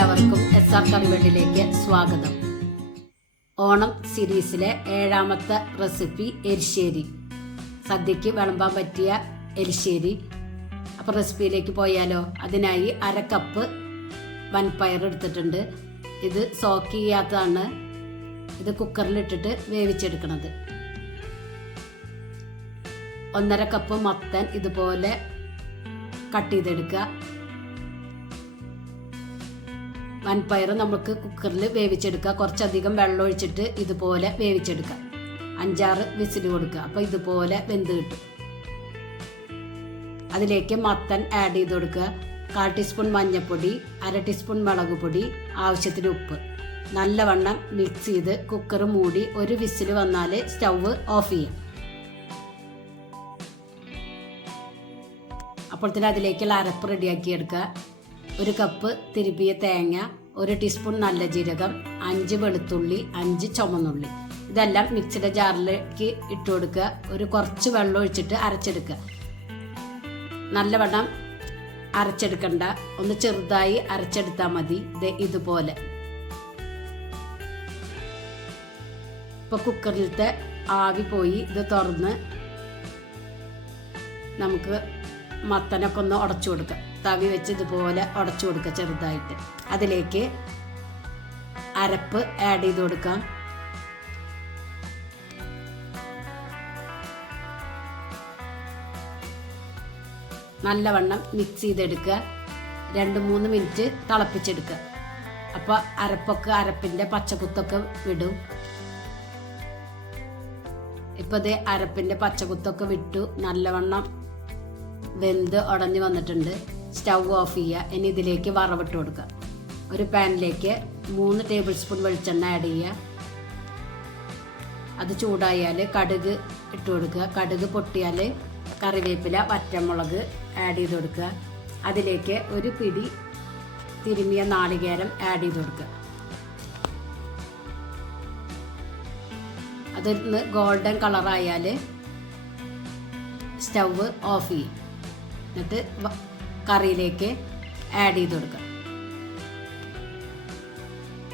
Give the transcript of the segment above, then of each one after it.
എല്ലാവർക്കും SR കറിവേണ്ടിലേക്ക് സ്വാഗതം. ഓണം സീരീസിലെ 7ാമത്തെ റെസിപ്പി എരിശ്ശേരി. സദ്യക്ക് വിളമ്പാൻ പറ്റിയ എരിശ്ശേരി. അപ്പോൾ റെസിപ്പിയിലേക്ക് പോയാലോ. അതിനായി 1/2 കപ്പ് വൻപയർ എടുത്തിട്ടുണ്ട്. ഇത് സോക്ക് ചെയ്യാത്തതാണ്. ഇത് കുക്കറിലിട്ടിട്ട് വേവിച്ചെടുക്കുന്നത്. 1/2 കപ്പ് മത്തൻ ഇതുപോലെ കട്ട് ചെയ്തെടുക്കുക. വൻപയർ നമുക്ക് കുക്കറിൽ വേവിച്ചെടുക്കുക. കുറച്ചധികം വെള്ളം ഒഴിച്ചിട്ട് ഇതുപോലെ വേവിച്ചെടുക്കുക. 5-6 വിസിൽ കൊടുക്കുക. അപ്പോൾ ഇതുപോലെ വെന്ത് കിട്ടും. അതിലേക്ക് മത്തൻ ആഡ് ചെയ്ത് കൊടുക്കുക. 1/4 ടീസ്പൂൺ മഞ്ഞൾപ്പൊടി, 1/2 ടീസ്പൂൺ മുളക് പൊടി, ആവശ്യത്തിന് ഉപ്പ്. നല്ലവണ്ണം മിക്സ് ചെയ്ത് കുക്കർ മൂടി 1 വിസിൽ വന്നാൽ സ്റ്റൗവ് ഓഫ് ചെയ്യാം. അപ്പോഴത്തേന് അതിലേക്കുള്ള അരപ്പ് റെഡിയാക്കി എടുക്കുക. 1 കപ്പ് തിരുപ്പിയ തേങ്ങ, 1 ടീസ്പൂൺ നല്ല ജീരകം, 5 വെളുത്തുള്ളി, 5 ചുമന്നുള്ളി. ഇതെല്ലാം മിക്സിയുടെ ജാറിലേക്ക് ഇട്ട് കൊടുക്കുക. കുറച്ച് വെള്ളം ഒഴിച്ചിട്ട് അരച്ചെടുക്കുക. നല്ലവണ്ണം അരച്ചെടുക്കണ്ട, ഒന്ന് ചെറുതായി അരച്ചെടുത്താൽ മതി. ഇതുപോലെ. ഇപ്പോൾ കുക്കറിലത്തെ ആവി പോയി. ഇത് തുറന്ന് നമുക്ക് മത്തനൊക്കെ ഒന്ന് ഉടച്ചു കൊടുക്കുക. തവി വെച്ച് ഇതുപോലെ ഉടച്ചു കൊടുക്കുക ചെറുതായിട്ട്. അതിലേക്ക് അരപ്പ് ആഡ് ചെയ്ത് കൊടുക്കാം. നല്ലവണ്ണം മിക്സ് ചെയ്തെടുക്കുക. 2-3 മിനിറ്റ് തിളപ്പിച്ചെടുക്കുക. അപ്പോൾ അരപ്പിൻ്റെ പച്ചക്കുത്തൊക്കെ വിടും. ഇപ്പോൾ ഇത് അരപ്പിൻ്റെ പച്ചക്കുത്തൊക്കെ വിട്ടു. നല്ലവണ്ണം വെന്ത് ഉടഞ്ഞു വന്നിട്ടുണ്ട്. സ്റ്റൗ ഓഫ് ചെയ്യുക. ഇനി ഇതിലേക്ക് വറവിട്ട് കൊടുക്കുക. ഒരു പാനിലേക്ക് 3 ടേബിൾ സ്പൂൺ വെളിച്ചെണ്ണ ആഡ് ചെയ്യുക. അത് ചൂടായാൽ കടുക് ഇട്ട് കൊടുക്കുക. കടുക് പൊട്ടിയാൽ കറിവേപ്പില, വറ്റമുളക് ആഡ് ചെയ്ത് കൊടുക്കുക. അതിലേക്ക് 1 പിടി തിരുമിയ നാളികേരം ആഡ് ചെയ്ത് കൊടുക്കുക. അതൊന്ന് ഗോൾഡൻ കളറായാൽ സ്റ്റൗവ് ഓഫ് ചെയ്യും. എന്നിട്ട് കറിയിലേക്ക് ആഡ് ചെയ്ത് കൊടുക്കുക.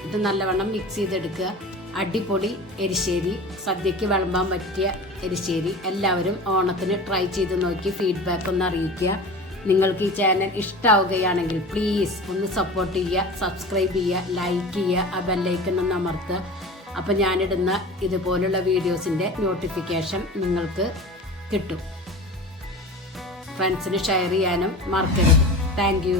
ഇത് നല്ലവണ്ണം മിക്സ് ചെയ്തെടുക്കുക. അടിപൊളി എരിശ്ശേരി, സദ്യക്ക് വിളമ്പാൻ പറ്റിയ എരിശ്ശേരി. എല്ലാവരും ഓണത്തിന് ട്രൈ ചെയ്ത് നോക്കി ഫീഡ്ബാക്ക് ഒന്ന് അറിയിക്കുക. നിങ്ങൾക്ക് ഈ ചാനൽ ഇഷ്ടമാവുകയാണെങ്കിൽ പ്ലീസ് ഒന്ന് സപ്പോർട്ട് ചെയ്യുക, സബ്സ്ക്രൈബ് ചെയ്യുക, ലൈക്ക് ചെയ്യുക, ആ ബെല്ലൈക്കൺ ഒന്ന് അമർത്തുക. അപ്പം ഞാനിടുന്ന ഇതുപോലുള്ള വീഡിയോസിൻ്റെ നോട്ടിഫിക്കേഷൻ നിങ്ങൾക്ക് കിട്ടും. ഫ്രണ്ട്സിന് ഷെയർ ചെയ്യാനും മറക്കരുത്. Thank you.